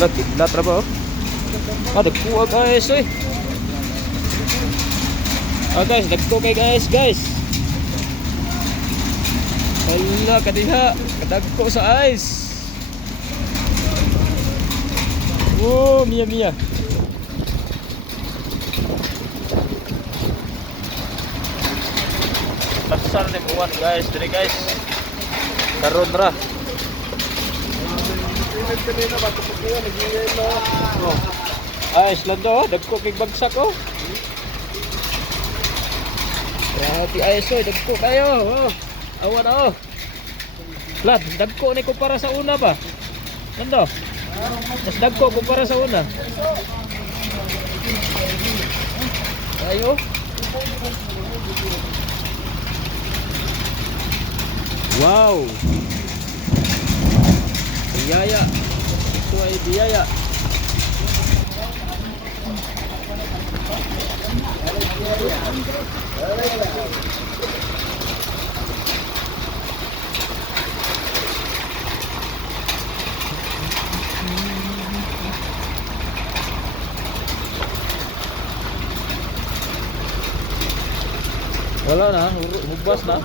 Kidlat ra ba oh. Dagko guys oy. Guys, dagko kay guys. Hala kadiha, kadagko sa ice. Oh, Mia. Pasar ni buwan guys, dire guys. Karon ra. Ice lang do, dagko kay bagsak oh. Grabe ice oy, dagko kayo. Oh. Awan oh. Lad, dagko ni ko para sa una ba? Nando? Mas dagko kumpara sa una. Ayo. Wow. Biyaya. Ito ay biyaya. Wala na, hubas na.